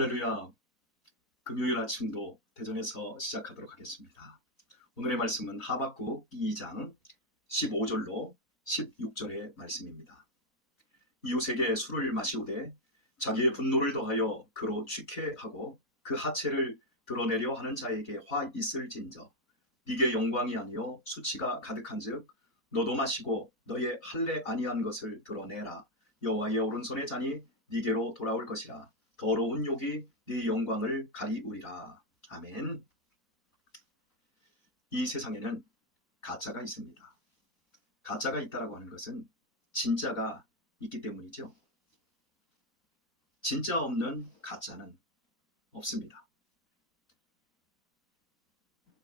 할렐루야. 금요일 아침도 대전에서 시작하도록 하겠습니다. 오늘의 말씀은 하박국 2장 15절로 16절의 말씀입니다. 이웃에게 술을 마시우되 자기의 분노를 더하여 그로 취쾌하고 그 하체를 드러내려 하는 자에게 화 있을진저 네게 영광이 아니요 수치가 가득한즉 너도 마시고 너의 할례 아니한 것을 드러내라. 여호와의 오른손의 잔이 네게로 돌아올 것이라. 더러운 욕이 네 영광을 가리우리라. 아멘. 이 세상에는 가짜가 있습니다. 가짜가 있다라고 하는 것은 진짜가 있기 때문이죠. 진짜 없는 가짜는 없습니다.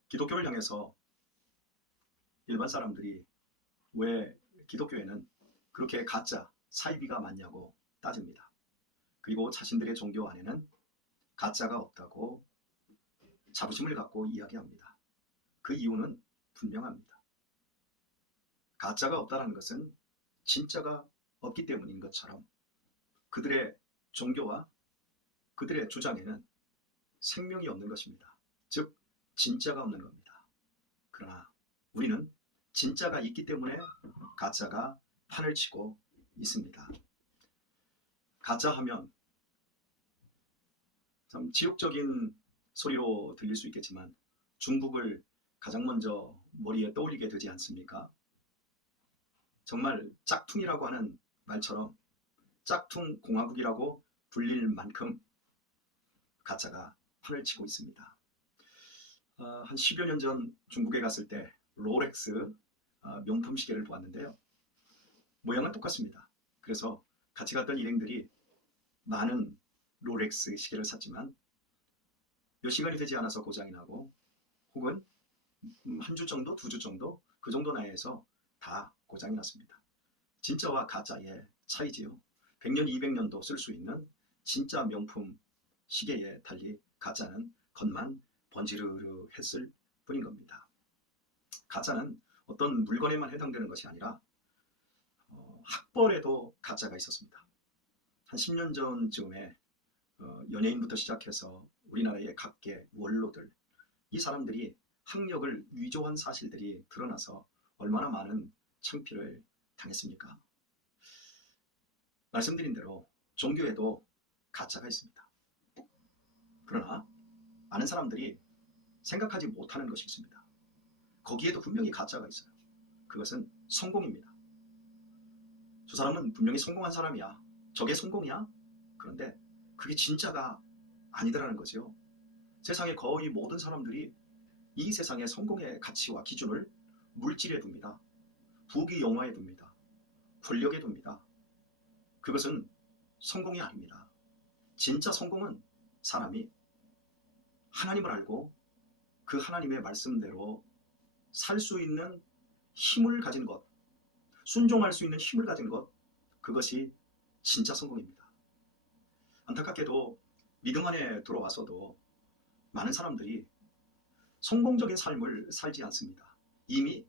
기독교를 향해서 일반 사람들이 왜 기독교에는 그렇게 가짜, 사이비가 많냐고 따집니다. 그리고 자신들의 종교 안에는 가짜가 없다고 자부심을 갖고 이야기합니다. 그 이유는 분명합니다. 가짜가 없다는 것은 진짜가 없기 때문인 것처럼 그들의 종교와 그들의 주장에는 생명이 없는 것입니다. 즉 진짜가 없는 겁니다. 그러나 우리는 진짜가 있기 때문에 가짜가 판을 치고 있습니다. 가짜 하면 참 지옥적인 소리로 들릴 수 있겠지만 중국을 가장 먼저 머리에 떠올리게 되지 않습니까? 정말 짝퉁이라고 하는 말처럼 짝퉁 공화국이라고 불릴 만큼 가짜가 판을 치고 있습니다. 한 10여 년 전 중국에 갔을 때 롤렉스 명품 시계를 보았는데요. 모양은 똑같습니다. 그래서 같이 갔던 일행들이 많은 롤렉스 시계를 샀지만 몇 시간이 되지 않아서 고장이 나고 혹은 한 주 정도, 2주 정도 그 정도 나이에서 다 고장이 났습니다. 진짜와 가짜의 차이지요. 100년, 200년도 쓸 수 있는 진짜 명품 시계에 달리 가짜는 겉만 번지르르 했을 뿐인 겁니다. 가짜는 어떤 물건에만 해당되는 것이 아니라 학벌에도 가짜가 있었습니다. 한 10년 전쯤에 연예인부터 시작해서 우리나라의 각계 원로들, 이 사람들이 학력을 위조한 사실들이 드러나서 얼마나 많은 창피를 당했습니까? 말씀드린 대로 종교에도 가짜가 있습니다. 그러나 많은 사람들이 생각하지 못하는 것이 있습니다. 거기에도 분명히 가짜가 있어요. 그것은 성공입니다. 저 사람은 분명히 성공한 사람이야. 저게 성공이야? 그런데 그게 진짜가 아니더라는 거죠. 세상의 거의 모든 사람들이 이 세상의 성공의 가치와 기준을 물질에 둡니다. 부귀 영화에 둡니다. 권력에 둡니다. 그것은 성공이 아닙니다. 진짜 성공은 사람이 하나님을 알고 그 하나님의 말씀대로 살 수 있는 힘을 가진 것, 순종할 수 있는 힘을 가진 것, 그것이 진짜 성공입니다. 안타깝게도 믿음 안에 들어와서도 많은 사람들이 성공적인 삶을 살지 않습니다. 이미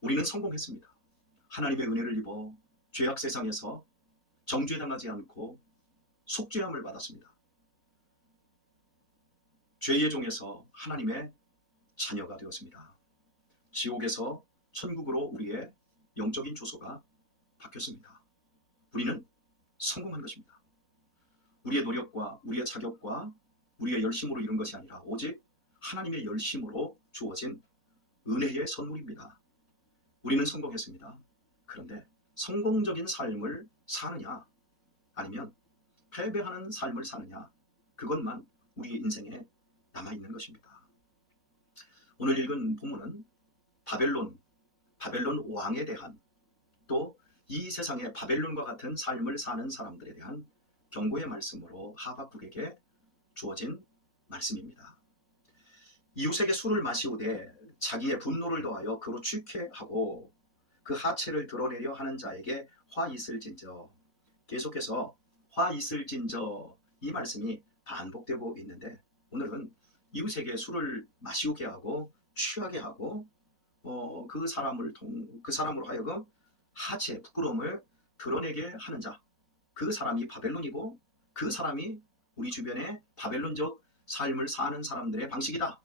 우리는 성공했습니다. 하나님의 은혜를 입어 죄악 세상에서 정죄 당하지 않고 속죄함을 받았습니다. 죄의 종에서 하나님의 자녀가 되었습니다. 지옥에서 천국으로 우리의 영적인 주소가 바뀌었습니다. 우리는 성공한 것입니다. 우리의 노력과 우리의 자격과 우리의 열심으로 이룬 것이 아니라 오직 하나님의 열심으로 주어진 은혜의 선물입니다. 우리는 성공했습니다. 그런데 성공적인 삶을 사느냐 아니면 패배하는 삶을 사느냐, 그것만 우리의 인생에 남아있는 것입니다. 오늘 읽은 본문은 바벨론 왕에 대한, 또 이 세상의 바벨론과 같은 삶을 사는 사람들에 대한 경고의 말씀으로 하박국에게 주어진 말씀입니다. 이웃에게 술을 마시우되 자기의 분노를 더하여 그로 취쾌하고 그 하체를 드러내려 하는 자에게 화 있을진저, 계속해서 화 있을진저, 이 말씀이 반복되고 있는데 오늘은 이웃에게 술을 마시우게 하고 취하게 하고 그 사람으로 하여금 하체, 부끄러움을 드러내게 하는 자, 그 사람이 바벨론이고 그 사람이 우리 주변에 바벨론적 삶을 사는 사람들의 방식이다.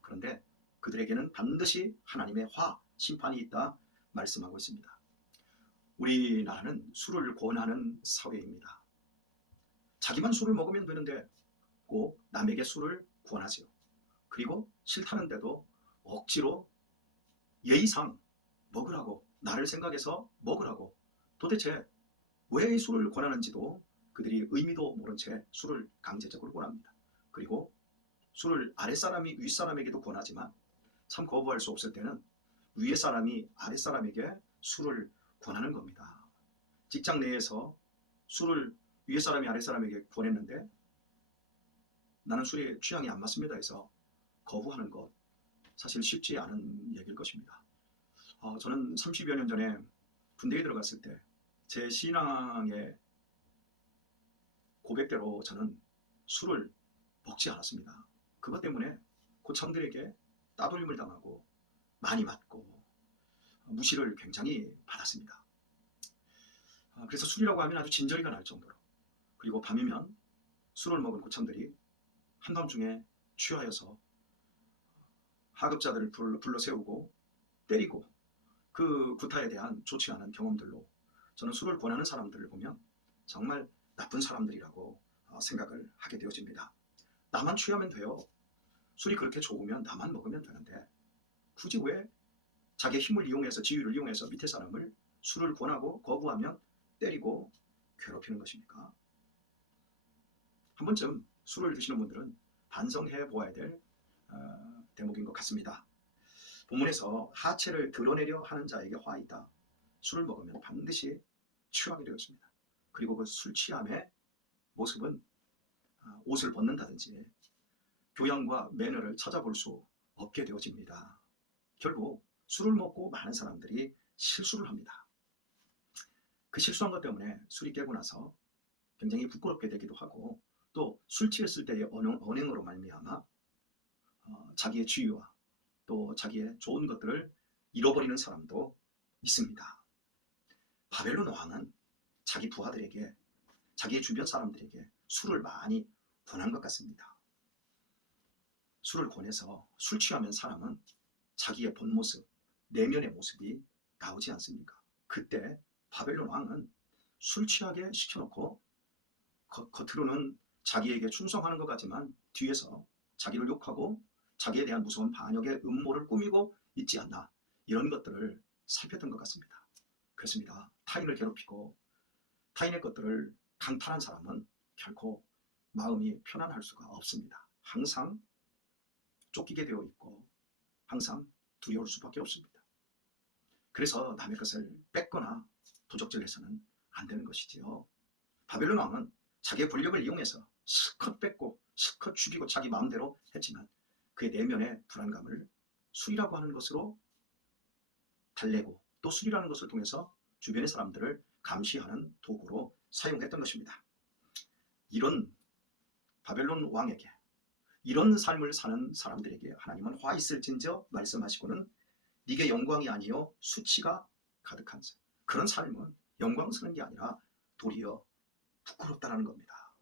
그런데 그들에게는 반드시 하나님의 심판이 있다 말씀하고 있습니다. 우리나라는 술을 권하는 사회입니다. 자기만 술을 먹으면 되는데 꼭 남에게 술을 권하지요. 그리고 싫다는데도 억지로 예의상 먹으라고, 나를 생각해서 먹으라고, 도대체 왜 술을 권하는지도 그들이 의미도 모른 채 술을 강제적으로 권합니다. 그리고 술을 아랫사람이 윗사람에게도 권하지만 참 거부할 수 없을 때는 위에 사람이 아랫사람에게 술을 권하는 겁니다. 직장 내에서 술을 위에 사람이 아랫사람에게 권했는데 나는 술에 취향이 안 맞습니다 해서 거부하는 것, 사실 쉽지 않은 얘기일 것입니다. 저는 30여 년 전에 군대에 들어갔을 때 제 신앙의 고백대로 저는 술을 먹지 않았습니다. 그것 때문에 고참들에게 따돌림을 당하고 많이 맞고 무시를 굉장히 받았습니다. 그래서 술이라고 하면 아주 진저리가 날 정도로, 그리고 밤이면 술을 먹은 고참들이 한밤중에 취하여서 하급자들을 불러 세우고 때리고, 그 구타에 대한 좋지 않은 경험들로 저는 술을 권하는 사람들을 보면 정말 나쁜 사람들이라고 생각을 하게 되어집니다. 나만 취하면 돼요. 술이 그렇게 좋으면 나만 먹으면 되는데 굳이 왜 자기의 힘을 이용해서, 지위를 이용해서 밑에 사람을 술을 권하고 거부하면 때리고 괴롭히는 것입니까? 한 번쯤 술을 드시는 분들은 반성해 보아야 될 대목인 것 같습니다. 본문에서 하체를 드러내려 하는 자에게 화 있다. 술을 먹으면 반드시 취하게 되었습니다. 그리고 그 술 취함의 모습은 옷을 벗는다든지 교양과 매너를 찾아볼 수 없게 되어집니다. 결국 술을 먹고 많은 사람들이 실수를 합니다. 그 실수한 것 때문에 술이 깨고 나서 굉장히 부끄럽게 되기도 하고, 또 술 취했을 때의 언행으로 말미암아 자기의 지위와 또 자기의 좋은 것들을 잃어버리는 사람도 있습니다. 바벨론 왕은 자기 부하들에게, 자기의 주변 사람들에게 술을 많이 권한 것 같습니다. 술을 권해서 술 취하면 사람은 자기의 본 모습, 내면의 모습이 나오지 않습니까? 그때 바벨론 왕은 술 취하게 시켜놓고 겉으로는 자기에게 충성하는 것 같지만 뒤에서 자기를 욕하고 자기에 대한 무서운 반역의 음모를 꾸미고 있지 않나, 이런 것들을 살폈던 것 같습니다. 그렇습니다. 타인을 괴롭히고 타인의 것들을 강탈한 사람은 결코 마음이 편안할 수가 없습니다. 항상 쫓기게 되어 있고 항상 두려울 수밖에 없습니다. 그래서 남의 것을 뺏거나 도적질해서는 안 되는 것이지요. 바벨론 왕은 자기의 권력을 이용해서 실컷 뺏고 실컷 죽이고 자기 마음대로 했지만 그의 내면의 불안감을 술이라고 하는 것으로 달래고, 또 술이라는 것을 통해서 주변의 사람들을 감시하는 도구로 사용했던 것입니다. 이런 바벨론 왕에게, 이런 삶을 사는 사람들에게 하나님은 화 있을진저 말씀하시고는 네게 영광이 아니요 수치가 가득한 삶, 그런 삶은 영광스러운 게 아니라 도리어 부끄럽다라는 겁니다.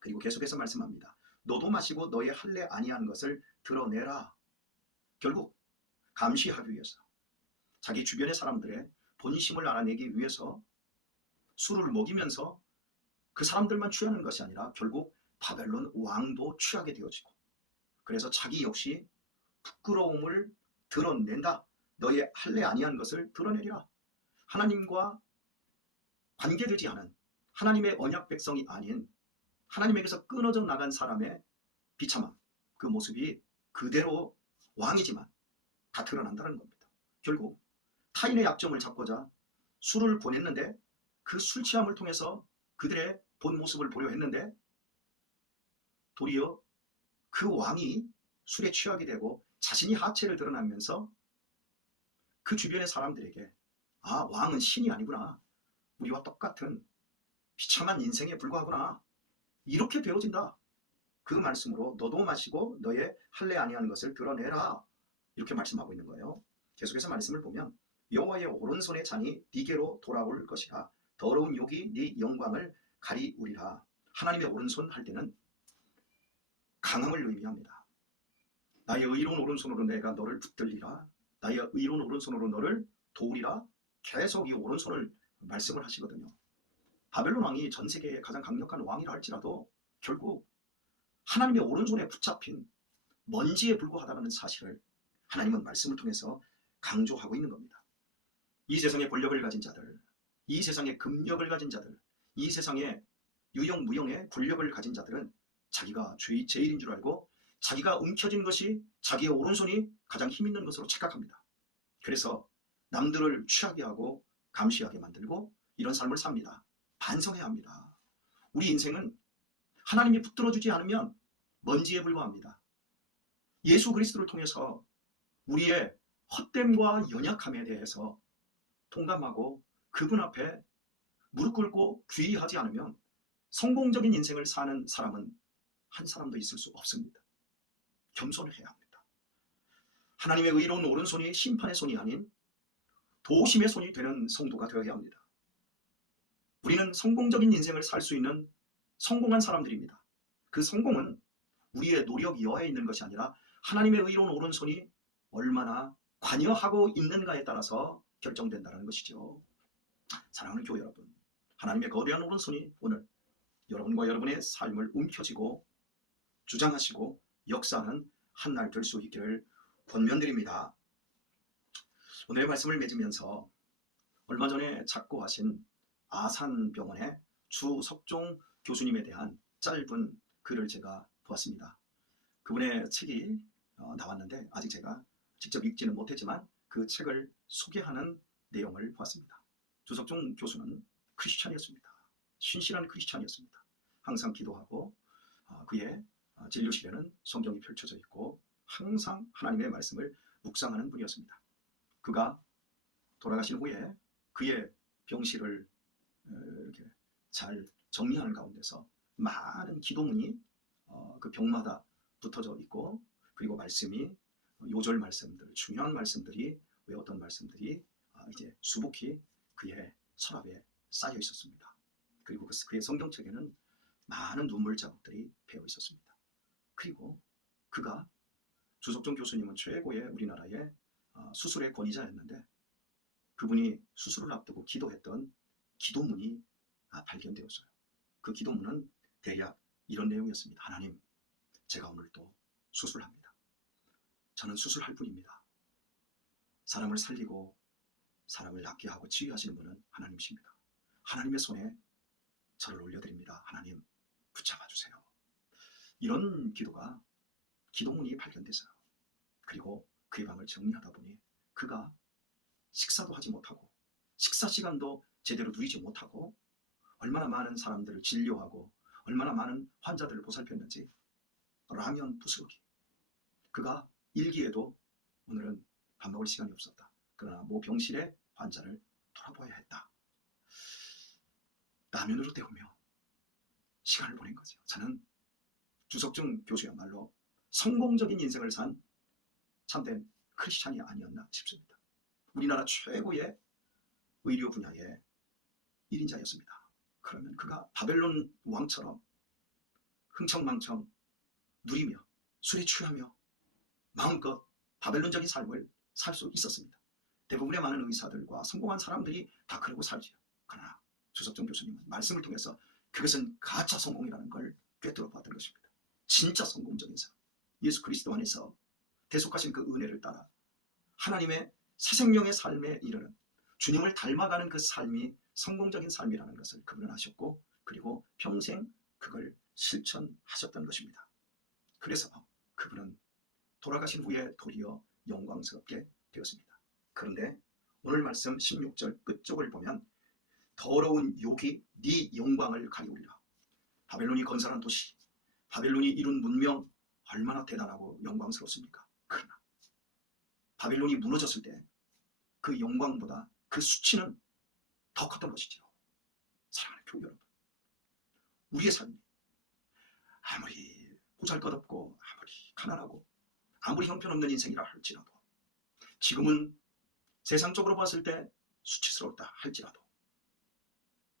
그리고 계속해서 말씀합니다. 너도 마시고 너의 할례 아니한 것을 드러내라. 결국 감시하기 위해서, 자기 주변의 사람들의 본심을 알아내기 위해서 술을 먹이면서 그 사람들만 취하는 것이 아니라 결국 바벨론 왕도 취하게 되어지고, 그래서 자기 역시 부끄러움을 드러낸다. 너의 할례 아니한 것을 드러내리라. 하나님과 관계되지 않은, 하나님의 언약 백성이 아닌, 하나님에게서 끊어져 나간 사람의 비참함, 그 모습이 그대로 왕이지만 다 드러난다는 겁니다. 결국 타인의 약점을 잡고자 술을 권했는데 그 술 취함을 통해서 그들의 본 모습을 보려 했는데 도리어 그 왕이 술에 취하게 되고 자신이 하체를 드러나면서 그 주변의 사람들에게 왕은 신이 아니구나, 우리와 똑같은 비참한 인생에 불과하구나, 이렇게 되어진다. 그 말씀으로 너도 마시고 너의 할례 아니하는 것을 드러내라, 이렇게 말씀하고 있는 거예요. 계속해서 말씀을 보면 여호와의 오른손의 잔이 네게로 돌아올 것이라, 더러운 욕이 네 영광을 가리우리라. 하나님의 오른손 할 때는 강함을 의미합니다. 나의 의로운 오른손으로 내가 너를 붙들리라. 나의 의로운 오른손으로 너를 도우리라. 계속 이 오른손을 말씀을 하시거든요. 바벨론 왕이 전 세계의 가장 강력한 왕이라 할지라도 결국 하나님의 오른손에 붙잡힌 먼지에 불과하다는 사실을 하나님은 말씀을 통해서 강조하고 있는 겁니다. 이 세상의 권력을 가진 자들, 이 세상의 금력을 가진 자들, 이 세상의 유형 무형의 권력을 가진 자들은 자기가 제일인 줄 알고 자기가 움켜쥔 것이 자기의 오른손이 가장 힘 있는 것으로 착각합니다. 그래서 남들을 취하게 하고 감시하게 만들고 이런 삶을 삽니다. 반성해야 합니다. 우리 인생은 하나님이 붙들어주지 않으면 먼지에 불과합니다. 예수 그리스도를 통해서 우리의 헛됨과 연약함에 대해서 동감하고 그분 앞에 무릎 꿇고 귀의하지 않으면 성공적인 인생을 사는 사람은 한 사람도 있을 수 없습니다. 겸손해야 합니다. 하나님의 의로운 오른손이 심판의 손이 아닌 도우심의 손이 되는 성도가 되어야 합니다. 우리는 성공적인 인생을 살 수 있는 성공한 사람들입니다. 그 성공은 우리의 노력 여하에 있는 것이 아니라 하나님의 의로운 오른손이 얼마나 관여하고 있는가에 따라서 결정된다는 것이죠. 사랑하는 교회 여러분, 하나님의 거대한 오른손이 오늘 여러분과 여러분의 삶을 움켜쥐고 주장하시고 역사하는 한 날 될 수 있기를 권면드립니다. 오늘의 말씀을 맺으면서 얼마 전에 작고하신 아산병원의 주석종 교수님에 대한 짧은 글을 제가 보았습니다. 그분의 책이 나왔는데 아직 제가 직접 읽지는 못했지만 그 책을 소개하는 내용을 보았습니다. 주석종 교수는 크리스찬이었습니다. 신실한 크리스찬이었습니다. 항상 기도하고 그의 진료실에는 성경이 펼쳐져 있고 항상 하나님의 말씀을 묵상하는 분이었습니다. 그가 돌아가신 후에 그의 병실을 이렇게 잘 정리하는 가운데서 많은 기도문이 그 벽마다 붙어져 있고 그리고 말씀이 요절 말씀들, 중요한 말씀들이 외웠던 말씀들이 이제 수북히 그의 서랍에 쌓여 있었습니다. 그리고 그의 성경책에는 많은 눈물 자국들이 배어 있었습니다. 그리고 그가 주석종 교수님은 최고의 우리나라의 수술의 권위자였는데 그분이 수술을 앞두고 기도했던 기도문이 발견되었어요. 그 기도문은 대략 이런 내용이었습니다. 하나님, 제가 오늘 또 수술합니다. 저는 수술할 뿐입니다. 사람을 살리고 사람을 낫게 하고 치유하시는 분은 하나님이십니다. 하나님의 손에 저를 올려드립니다. 하나님, 붙잡아 주세요. 이런 기도문이 발견됐어요. 그리고 그의 방을 정리하다 보니 그가 식사도 하지 못하고 식사 시간도 제대로 누리지 못하고 얼마나 많은 사람들을 진료하고 얼마나 많은 환자들을 보살폈는지 라면 부스러기. 그가 일기에도 오늘은 밥 먹을 시간이 없었다. 그러나 모 병실의 환자를 돌아보아야 했다. 라면으로 때우며 시간을 보낸 거죠. 저는 주석종 교수야말로 성공적인 인생을 산 참된 크리스찬이 아니었나 싶습니다. 우리나라 최고의 의료 분야의 1인자였습니다. 그러면 그가 바벨론 왕처럼 흥청망청 누리며 술에 취하며 마음껏 바벨론적인 삶을 살 수 있었습니다. 대부분의 많은 의사들과 성공한 사람들이 다 그러고 살지요. 그러나 주석종 교수님은 말씀을 통해서 그것은 가짜 성공이라는 걸 꿰뚫어 봤던 것입니다. 진짜 성공적인 삶, 예수 그리스도 안에서 대속하신 그 은혜를 따라 하나님의 새 생명의 삶에 이르는 주님을 닮아가는 그 삶이 성공적인 삶이라는 것을 그분은 아셨고 그리고 평생 그걸 실천하셨던 것입니다. 그래서 그분은 돌아가신 후에 도리어 영광스럽게 되었습니다. 그런데 오늘 말씀 16절 끝쪽을 보면 더러운 욕이 네 영광을 가리우리라. 바벨론이 건설한 도시, 바벨론이 이룬 문명 얼마나 대단하고 영광스럽습니까? 그러나 바벨론이 무너졌을 때 그 영광보다 그 수치는 더 컸던 것이죠. 사랑하는 교회 여러분, 우리의 삶이 아무리 보잘것없고 아무리 가난하고 아무리 형편없는 인생이라 할지라도 지금은 세상적으로 봤을 때 수치스러웠다 할지라도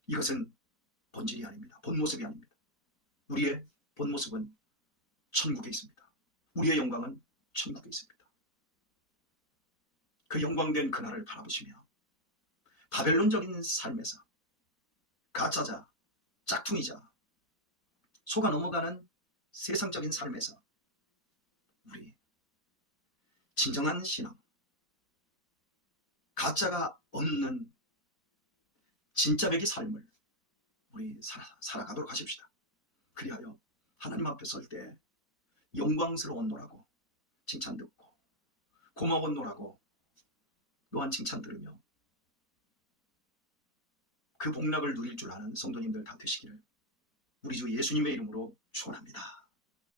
이것은 본질이 아닙니다. 본 모습이 아닙니다. 우리의 본 모습은 천국에 있습니다. 우리의 영광은 천국에 있습니다. 그 영광된 그날을 바라보시며 바벨론적인 삶에서 가짜자, 짝퉁이자, 속아 넘어가는 세상적인 삶에서 우리 진정한 신앙, 가짜가 없는 진짜 백의 삶을 우리 살아가도록 하십시다. 그리하여 하나님 앞에 설 때 영광스러웠노라고 칭찬 듣고, 고마웠노라고 또한 칭찬 들으며 그 복락을 누릴 줄 아는 성도님들 다 되시기를 우리 주 예수님의 이름으로 축원합니다.